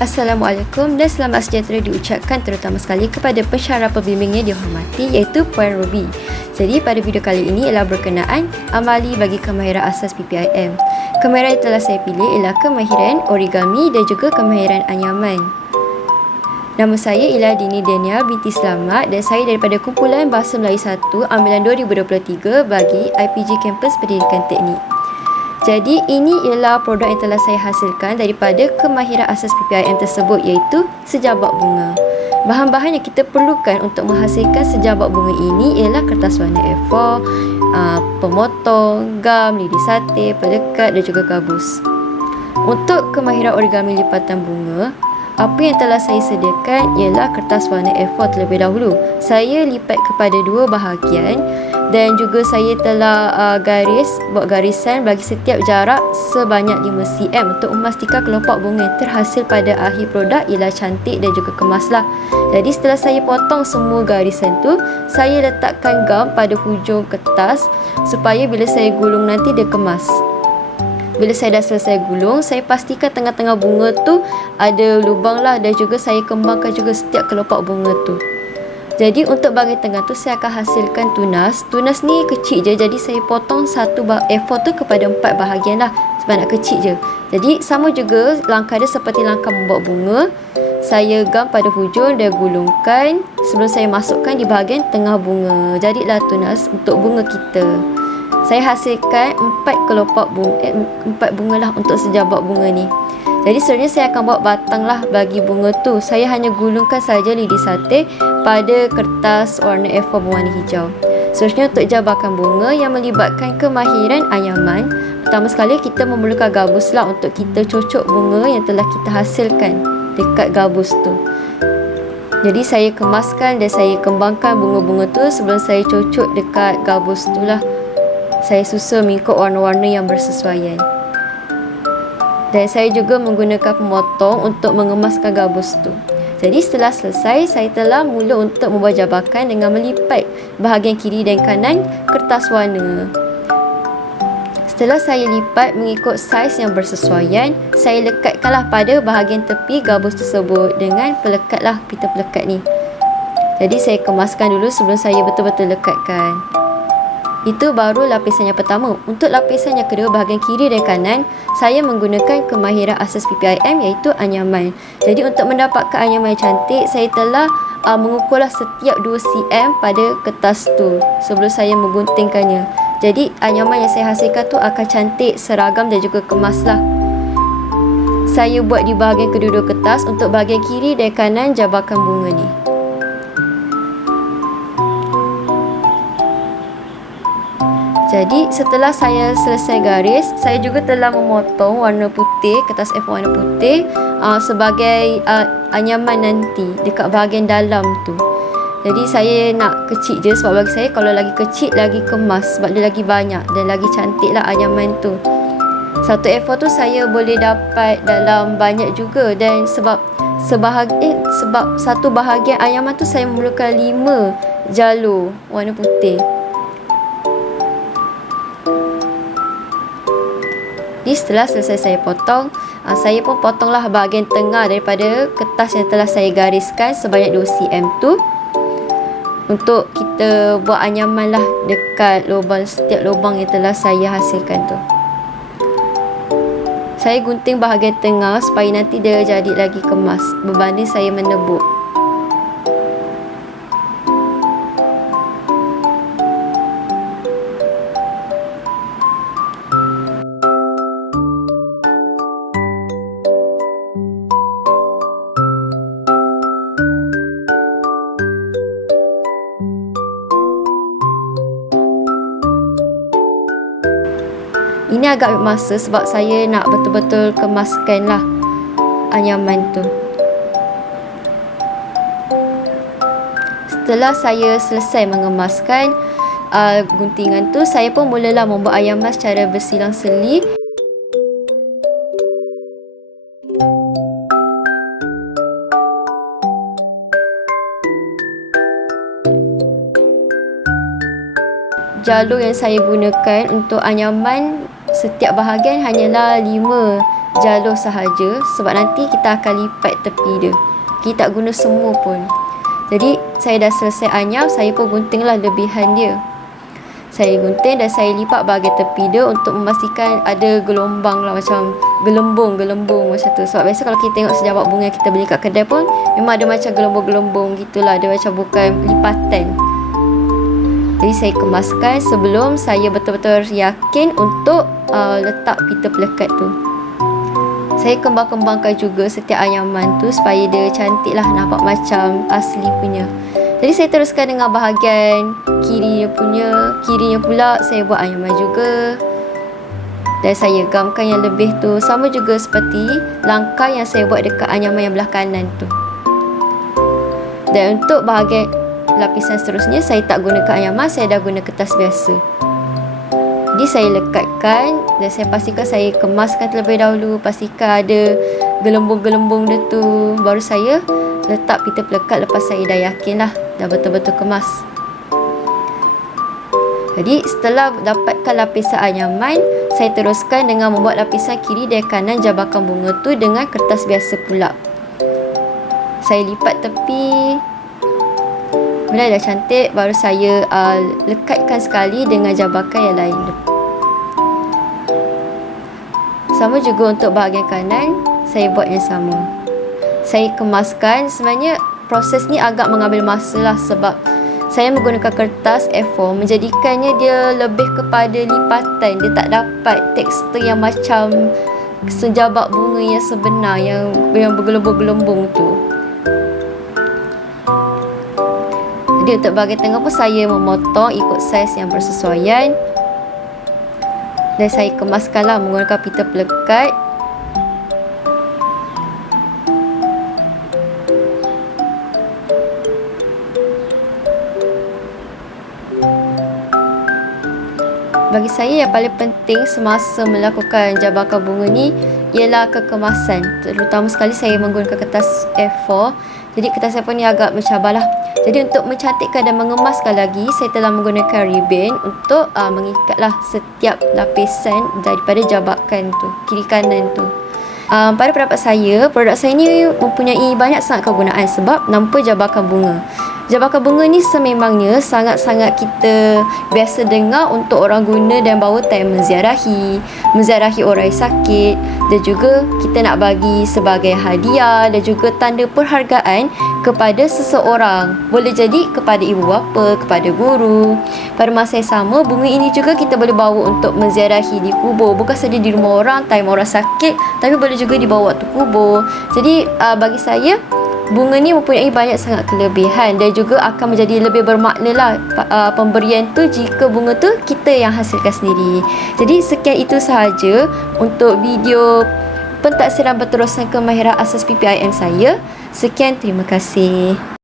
Assalamualaikum dan selamat sejahtera diucapkan terutama sekali kepada pensyarah pembimbing yang dihormati iaitu Puan Robi. Jadi pada video kali ini ialah berkenaan amali bagi kemahiran asas PPIM. Kemahiran yang telah saya pilih ialah kemahiran origami dan juga kemahiran anyaman. Nama saya ialah Dini Dania binti Selamat dan saya daripada Kumpulan Bahasa Melayu 1 ambilan 2023 bagi IPG Kampus Pendidikan Teknik. Jadi ini ialah produk yang telah saya hasilkan daripada kemahiran asas PPIM tersebut iaitu sejabak bunga. Bahan-bahan yang kita perlukan untuk menghasilkan sejabak bunga ini ialah kertas warna A4, pemotong, gam, lidi sate, pelekat dan juga gabus. Untuk kemahiran origami lipatan bunga, apa yang telah saya sediakan ialah kertas warna A4 terlebih dahulu. Saya lipat kepada dua bahagian dan juga saya telah buat garisan bagi setiap jarak sebanyak 5 cm untuk memastikan kelopak bunga yang terhasil pada akhir produk ialah cantik dan juga kemaslah. Jadi setelah saya potong semua garisan tu, saya letakkan gam pada hujung kertas supaya bila saya gulung nanti dia kemas. Bila saya dah selesai gulung, saya pastikan tengah-tengah bunga tu ada lubang lah dan juga saya kembangkan juga setiap kelopak bunga tu. Jadi untuk bahagian tengah tu saya akan hasilkan tunas. Tunas ni kecil je, jadi saya potong satu A4 tu kepada 4 bahagian lah sebab nak kecil je. Jadi sama juga langkah dia seperti langkah membuat bunga. Saya gam pada hujung dan gulungkan sebelum saya masukkan di bahagian tengah bunga. Jadilah tunas untuk bunga kita. Saya hasilkan 4 kelopak bunga, 4 bunga lah untuk sejabak bunga ni. Jadi sebenarnya saya akan buat batang lah bagi bunga tu. Saya hanya gulungkan saja lidi sate pada kertas warna A4 berwarna hijau. Seterusnya untuk jabakan bunga yang melibatkan kemahiran anyaman. Pertama sekali kita memerlukan gabus lah untuk kita cocok bunga yang telah kita hasilkan dekat gabus tu. Jadi saya kemaskan dan saya kembangkan bunga-bunga tu sebelum saya cocok dekat gabus tu lah. Saya susun mengikut warna-warna yang bersesuaian. Dan saya juga menggunakan pemotong untuk mengemaskan gabus tu. Jadi setelah selesai, saya telah mula untuk membuat jabakan dengan melipat bahagian kiri dan kanan kertas warna. Setelah saya lipat mengikut saiz yang bersesuaian, saya lekatkanlah pada bahagian tepi gabus tersebut dengan pelekatlah pita pelekat ni. Jadi saya kemaskan dulu sebelum saya betul-betul lekatkan. Itu baru lapisan yang pertama. Untuk lapisan yang kedua bahagian kiri dan kanan, saya menggunakan kemahiran asas PPIM iaitu anyaman. Jadi untuk mendapatkan anyaman yang cantik, saya telah mengukurlah setiap 2 cm pada kertas tu sebelum saya mengguntingkannya. Jadi anyaman yang saya hasilkan tu akan cantik, seragam dan juga kemaslah. Saya buat di bahagian kedua-dua kertas untuk bahagian kiri dan kanan jabakan bunga ni. Jadi setelah saya selesai garis, saya juga telah memotong warna putih, kertas A4 warna putih sebagai anyaman nanti dekat bahagian dalam tu. Jadi saya nak kecil je sebab bagi saya kalau lagi kecil lagi kemas sebab dia lagi banyak dan lagi cantik lah anyaman tu. Satu A4 tu saya boleh dapat dalam banyak juga dan sebab satu bahagian anyaman tu saya memerlukan 5 jalur warna putih. Setelah selesai saya potong, saya pun potonglah bahagian tengah daripada kertas yang telah saya gariskan sebanyak 2 cm tu untuk kita buat anyaman lah dekat setiap lubang yang telah saya hasilkan tu. Saya gunting bahagian tengah supaya nanti dia jadi lagi kemas berbanding saya menebuk. Ini agak ambil masa sebab saya nak betul-betul kemaskan lah anyaman tu. Setelah saya selesai mengemaskan guntingan tu, saya pun mulalah membuat anyaman secara bersilang-seli. Jalur yang saya gunakan untuk anyaman setiap bahagian hanyalah 5 jalur sahaja, sebab nanti kita akan lipat tepi dia. Kita tak guna semua pun. Jadi saya dah selesai anyam, saya pun guntinglah lebihan dia. Saya gunting dan saya lipat bahagian tepi dia untuk memastikan ada gelombang lah, macam gelembung macam tu. Sebab biasa kalau kita tengok sejabak bunga yang kita beli kat kedai pun memang ada macam gelembung-gelembung gitulah. Dia macam bukan lipatan. Jadi saya kemaskan sebelum saya betul-betul yakin untuk letak pita pelekat tu. Saya kembang-kembangkan juga setiap anyaman tu supaya dia cantik lah, nampak macam asli punya. Jadi saya teruskan dengan bahagian kirinya pula saya buat anyaman juga. Dan saya gamkan yang lebih tu sama juga seperti langkah yang saya buat dekat anyaman yang belah kanan tu. Dan untuk bahagian lapisan seterusnya saya tak gunakan anyaman, saya dah guna kertas biasa. Jadi saya lekatkan dan saya pastikan saya kemaskan terlebih dahulu, pastikan ada gelembung-gelembung dia tu, baru saya letak pita pelekat lepas saya dah yakin lah dah betul-betul kemas. Jadi setelah dapatkan lapisan anyaman, saya teruskan dengan membuat lapisan kiri dan kanan jabakan bunga tu dengan kertas biasa pula. Saya lipat tepi. Bila dah cantik, baru saya lekatkan sekali dengan jabakan yang lain. Sama juga untuk bahagian kanan, saya buat yang sama. Saya kemaskan. Sebenarnya proses ni agak mengambil masa lah, sebab saya menggunakan kertas A4 menjadikannya dia lebih kepada lipatan. Dia tak dapat tekstur yang macam sejabak bunga yang sebenar, yang bergelembung-gelembung tu. Jadi untuk bahagian tengah pun saya memotong ikut saiz yang bersesuaian. Dan saya kemaskanlah menggunakan pita pelekat. Bagi saya yang paling penting semasa melakukan jabakan bunga ni ialah kekemasan. Terutama sekali saya menggunakan kertas A4. Jadi kertas A4 ni agak mencabarlah. Jadi untuk mencantikkan dan mengemaskan lagi, saya telah menggunakan ribbon untuk mengikatlah setiap lapisan daripada jabakan tu, kiri kanan tu. Pada pendapat saya, produk saya ni mempunyai banyak sangat kegunaan sebab nampak jabakan bunga. Jabakan bunga ni sememangnya sangat-sangat kita biasa dengar untuk orang guna dan bawa time menziarahi orang yang sakit, dan juga kita nak bagi sebagai hadiah dan juga tanda perhargaan kepada seseorang. Boleh jadi kepada ibu bapa, kepada guru. Pada masa yang sama, bunga ini juga kita boleh bawa untuk menziarahi di kubur. Bukan saja di rumah orang, time orang sakit, tapi boleh juga dibawa waktu kubur. Jadi bagi saya, bunga ni mempunyai banyak sangat kelebihan dan juga akan menjadi lebih bermakna lah pemberian tu jika bunga tu kita yang hasilkan sendiri. Jadi sekian itu sahaja untuk video pentaksiran berterusan kemahiran asas PPIM saya. Sekian, terima kasih.